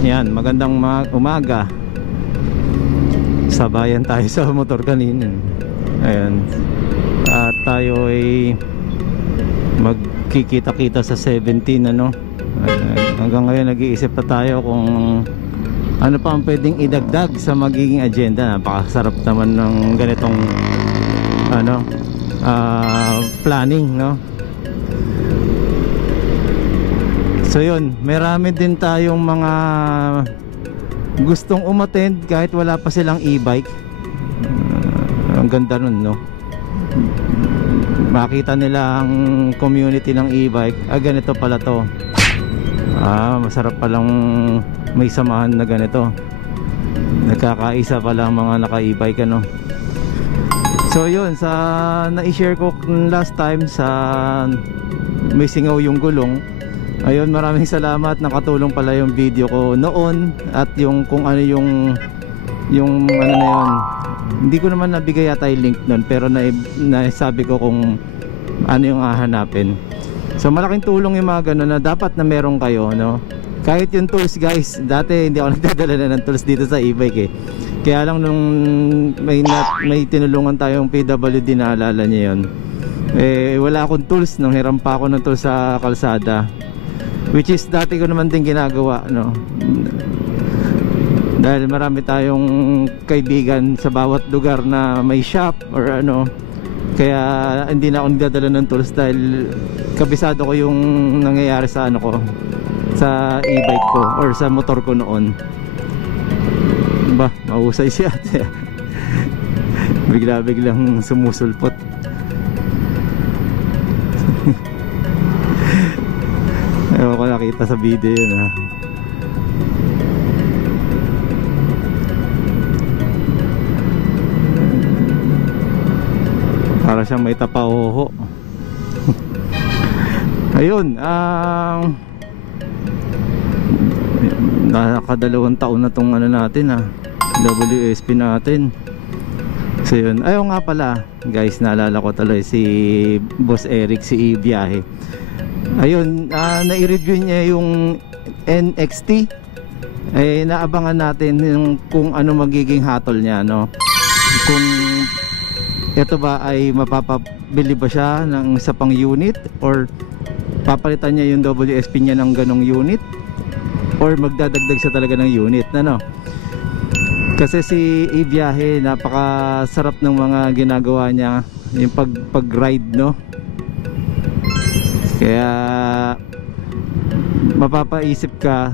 Yan, magandang umaga. Sabayan tayo sa motor kanina. Ayan. At tayo ay magkikita-kita sa 17 ano. Hanggang ngayon nag-iisip pa tayo kung ano pa ang pwedeng idagdag sa magiging agenda. Napakasarap naman ng ganitong ano, planning, no? So yun, marami din tayong mga gustong umattend kahit wala pa silang e-bike. Ang ganda nun, no? Makita nila ang community ng e-bike. Ganito pala to. Masarap palang may samahan na ganito. Nagkakaisa pala ang mga naka-e-bike, ano? So yun, sa na-share ko last time sa may singaw yung gulong. Ayun, maraming salamat, nakatulong pala yung video ko noon. At yung kung ano yung ano na yun, hindi ko naman nabigay yata yung link nun, pero naisabi ko kung ano yung hahanapin. So malaking tulong yung mga ganun na dapat na meron kayo, no? Kahit yung tools, guys, dati hindi ako nagdadala na ng tools dito sa e-bike eh. Kaya lang nung may tinulungan tayong PWD, naalala niyo yun, wala akong tools, nang hiram pa ako ng tools sa kalsada, which is dati ko naman din ginagawa, no? Dahil marami tayong kaibigan sa bawat lugar na may shop or ano, kaya hindi na ako nagdadala ng tools dahil kabisado ko yung nangyayari sa ano ko, sa e-bike ko or sa motor ko noon. Ba, mahusay siya. Bigla-biglang sumusulpot. Ewan ko, nakita sa video yun, ha. Para siyang may tapahoho. Ayun, nakadalawang taon na tong ano natin, WSP natin. So yun, ayaw nga pala guys, naalala ko tuloy si Boss Eric, si Ibiyahe. Ayun, na-review niya yung NXT. Naabangan natin yung kung ano magiging hatol niya, no? Kung ito ba ay mapapabili ba siya ng isa pang unit, or papalitan niya yung WSP niya ng ganong unit, or magdadagdag siya talaga ng unit, ano? Kasi si Ibiyahe, napakasarap ng mga ginagawa niya, yung pag-ride, no? Kaya mapapaisip ka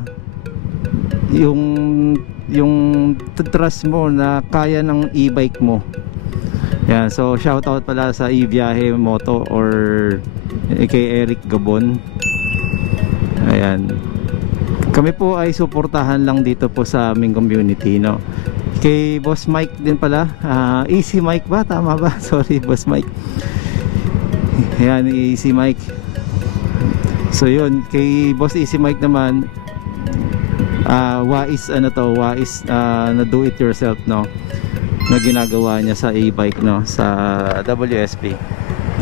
yung trust mo na kaya ng e-bike mo. Yan, so shoutout pala sa Ibiyahe Moto or kay Eric Gabon. Ayan. Kami po ay suportahan lang dito po sa aming community, no? Kay Boss Mike din pala, Easy Mike ba? Tama ba? Sorry, Boss Mike. Ayan, Easy Mike. So yun, kay Boss Easy Mike naman, wais ano to, wais na do it yourself, no, na ginagawa niya sa e-bike, no, sa WSP.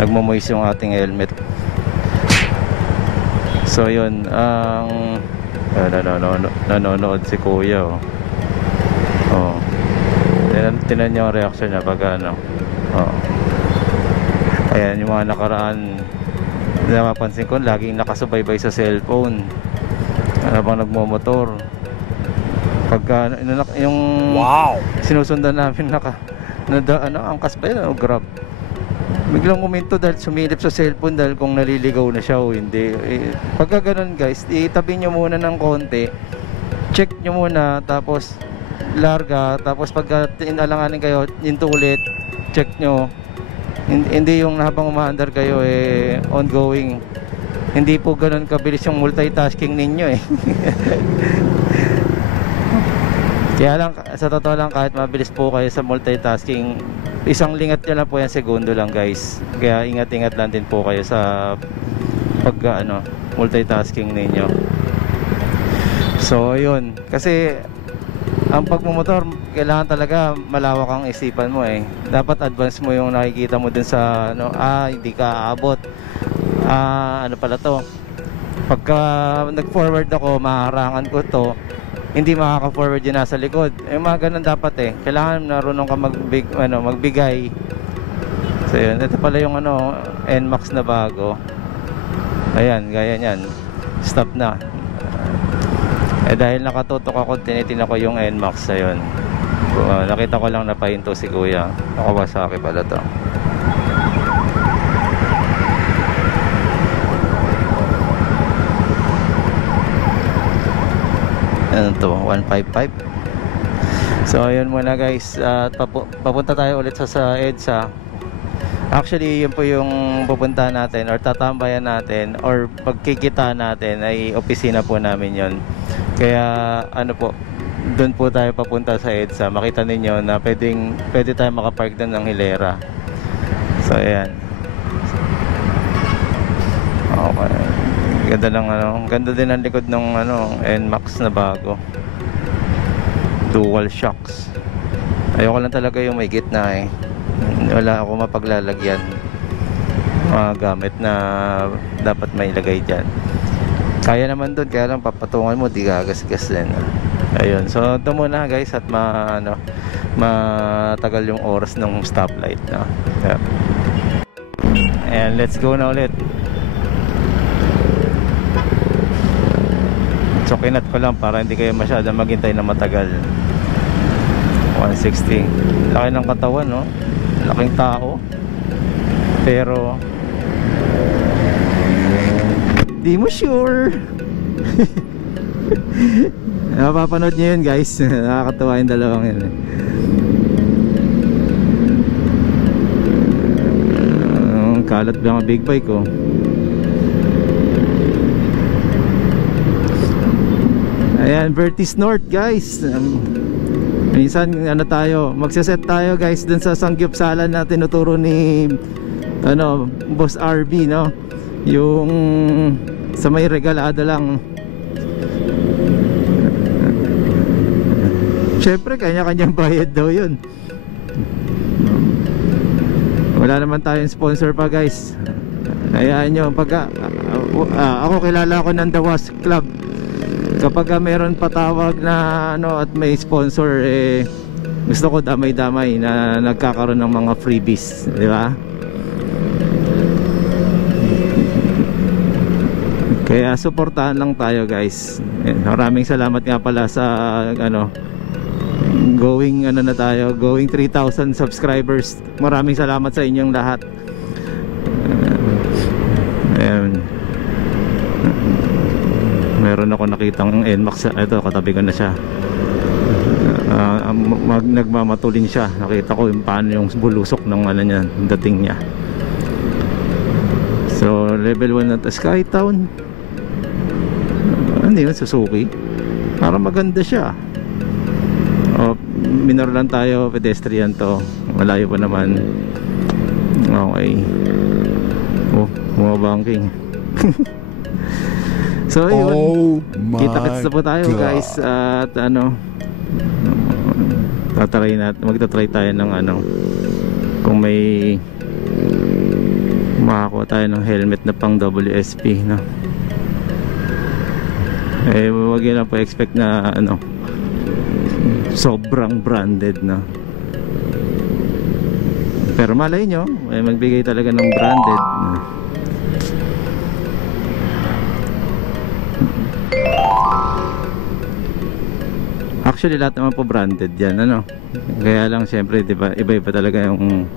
Nagmo-moist yung ating helmet. So yun, ang nanonood si Kuya, oh. Tinan niyo ang reaction niya pag ano, ayan yung mga nakaraan. Napapansin ko laging nakasubaybay sa cellphone habang nagmomotor. Pagka yung sinusundan namin angkas ba yun o Grab, biglang uminto dahil sumilip sa cellphone dahil kung naliligaw na siya o hindi. Pagka ganun guys, itabi nyo muna ng konti, check nyo muna, tapos larga, tapos pagka inalanganin kayo, into ulit, check nyo. Hindi yung habang umaandar kayo ongoing. Hindi po ganun kabilis yung multitasking ninyo Kaya lang, sa totoo lang, kahit mabilis po kayo sa multitasking, isang lingat nyo lang po yan, segundo lang guys. Kaya ingat-ingat lang din po kayo sa multitasking ninyo. So yun, kasi ang pagmumotor, kailangan talaga malawak ang isipan mo Dapat advance mo yung nakikita mo dun sa hindi ka aabot. Ano pala to, pagka nag-forward ako, maharangan ko to, hindi makaka-forward yung nasa likod. Mga ganun dapat kailangan marunong ka magbigay. So yun, ito pala yung NMAX na bago. Ayan, gaya niyan, stop na. Dahil nakatutok ako, tinitingnan ko yung NMAX. Ayun, nakita ko lang napahinto si kuya. Kawasaki pala to. Ano to, 155. So ayun muna guys, papunta tayo ulit sa EDSA. Actually yun po yung pupunta natin or tatambayan natin or pagkikita natin ay opisina po namin yon. Kaya po, doon po tayo papunta sa EDSA. Makita ninyo na pwede tayo makapark doon ng hilera. So ayan, okay. Ganda ng ganda din ang likod ng NMAX na bago. Dual shocks. Ayoko lang talaga yung may gitna wala ako mapaglalagyan mga gamit na dapat may lagay dyan. Kaya naman doon, kaya lang papatungan mo, di gagasgas din. Ayun, so ito muna guys at matagal yung oras ng stoplight, no? Yeah. And let's go na ulit. So kinat ko lang para hindi kayo masyadong maghintay na matagal. 160. Laki ng katawan, no? Laking tao. Pero di mo sure. Napapanood nyo yun guys. Nakakatawa yung dalawang yun. Kalat ba ang big bike ko? Ayan, Vertis North guys. Minsan tayo, magsaset tayo guys dun sa sanggupsalan na tinuturo ni Boss RB, no? Yung sa may regalado lang. Syempre kanya-kanyang bayad daw yun. Wala naman tayong sponsor pa guys. Hayaan nyo, pagka ako kilala ko ng The Was Club. Kapag meron patawag na at may sponsor, gusto ko damay-damay na nagkakaroon ng mga freebies, di ba? Kaya suportahan lang tayo guys. Maraming salamat nga pala sa going na tayo, going 3,000 subscribers. Maraming salamat sa inyong lahat. Ayan. Meron ako nakitang NMAX, ito katabi ko na siya. Nagmamatulin siya. Nakita ko yung paano yung bulusok ng niya, dating niya. So level 1 na Skytown. Ano yun, Suzuki. Para maganda siya. Minor lang tayo, pedestrian to. Malayo pa naman. Okay. Mga banking. So yun, kita-kits na po tayo guys. At magta-try tayo ng kung may makakuha tayo ng helmet na pang WSP, no? Wag yun lang po expect na sobrang branded, no? Pero malay nyo, magbigay talaga ng branded, no? Actually lahat naman po branded yan, kaya lang syempre diba, iba-iba talaga yung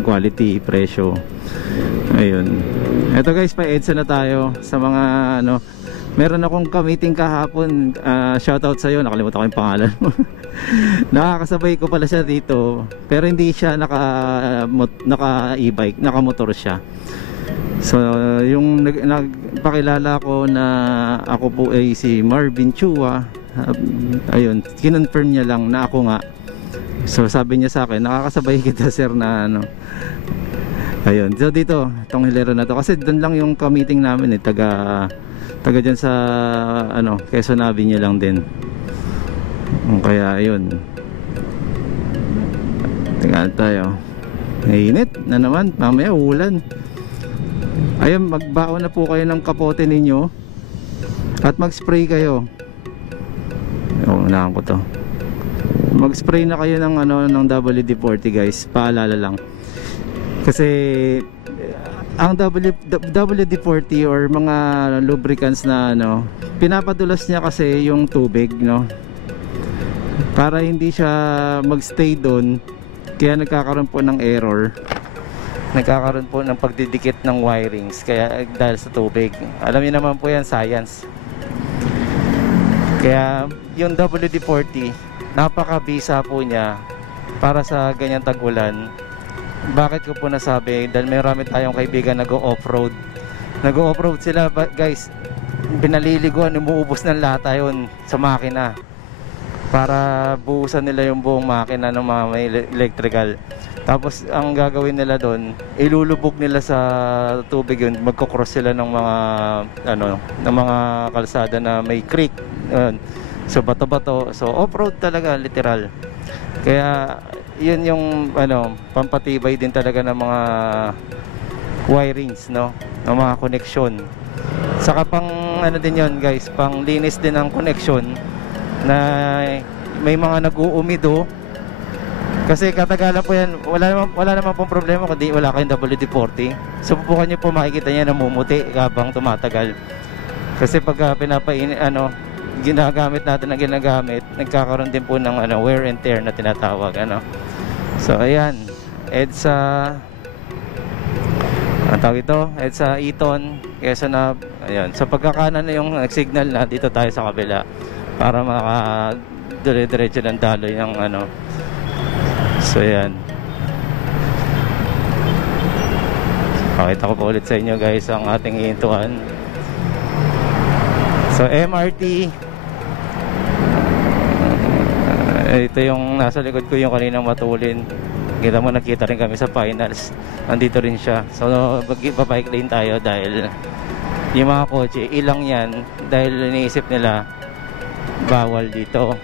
quality, presyo. Ayun, eto guys, pa EDSA na tayo. Sa mga meron akong ka-meeting kahapon, shoutout sa'yo, nakalimutan ko yung pangalan mo. Nakakasabay ko pala siya dito, pero hindi siya naka-e-bike, naka-motor siya. So yung nagpakilala ko na ako po ay si Marvin Chua, ayun, kinonfirm niya lang na ako nga. So sabi niya sa akin, nakakasabay kita sir na ayun, so dito itong hilera na to, kasi doon lang yung ka-meeting namin taga dyan sa Quezon Avenue lang din. Kaya ayun, tingnan tayo. Mainit na naman, mamaya ulan. Ayun, magbaon na po kayo ng kapote ninyo at mag-spray kayo. unahan ko to. Mag-spray na kayo ng ano ng WD-40 guys, paalala lang. Kasi ang WD-40 or mga lubricants na ano, pinapadulas niya kasi yung tubig, no? Para hindi siya magstay doon. Kaya nagkakaroon po ng error. Nagkakaroon po ng pagdidikit ng wirings kaya dahil sa tubig. Alam niyo naman po yan, science. Kaya yung WD-40, napakabisa po niya para sa ganyang tag-ulan. Bakit ko po nasabi? Dahil may marami tayong kaibigan nag-o-offroad. Nag-o-offroad sila guys. Pinaliliguan, umuubos ng lata yun sa makina para buhusan nila yung buong makina ng mga may electrical. Tapos ang gagawin nila doon, ilulubog nila sa tubig yun. Magko-cross sila ng mga ano, ng mga kalsada na may creek. So bato-bato. So off-road talaga, literal. Kaya yun yung ano, pampatibay din talaga ng mga wirings, no, ng mga connection. Saka pang ano din yun guys, pang linis din ng connection na may mga nag-uumido. Kasi katagalan po yan, wala naman pong problema kundi wala kayong WD-40. Subukan nyo po, makikita niya namumuti habang tumatagal. Kasi pag ginagamit natin na ginagamit, nagkakaroon din po ng ano, wear and tear na tinatawag, ano. So ayan, EDSA, ang tawag ito, EDSA Eton, kesa na, ayan, sa pagkakanan na yung signal na dito tayo sa kabila para maka dire-diretso ng daloy ng ano. So ayan, pakita ko po ulit sa inyo guys ang ating hihintuan. So MRT, ito yung nasa likod ko, yung kaninang matulin. Kita mo, nakita rin kami sa finals. Nandito rin siya. So mag-bike lane tayo dahil yung mga kotse, ilang yan dahil iniisip nila bawal dito.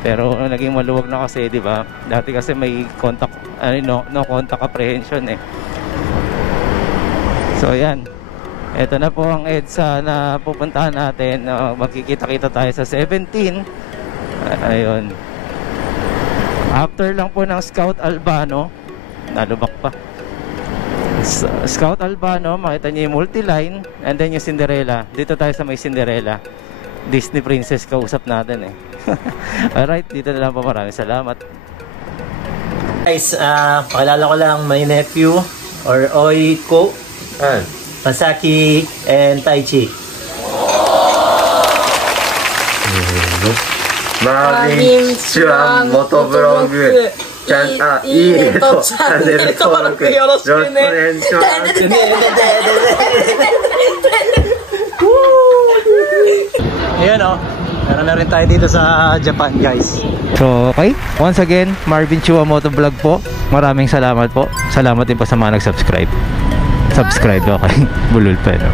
Pero naging maluwag na kasi, di ba? Dati kasi may contact, no contact apprehension eh. So ayan, ito na po ang EDSA na pupuntahan natin. Magkikita-kita tayo sa 17. Ayun. After lang po ng Scout Albano, nalubak pa. Scout Albano, makita niyo yung multi-line and then yung Cinderella. Dito tayo sa may Cinderella. Disney Princess kausap natin eh. Alright, dito na lang po. Maraming salamat. Guys, pakilala ko lang my nephew or Oiko, Masaki and Taichi. Marvin Chuan Motovlogいいねとチャンネル登録よろしくね。Ayan o, meron na rin tayo dito sa Japan guys. So okay, once again, Marvin Chua Motovlog po. Maraming salamat po. Salamat din po sa mga nag-subscribe. Subscribe, okay. Bulol pa, no?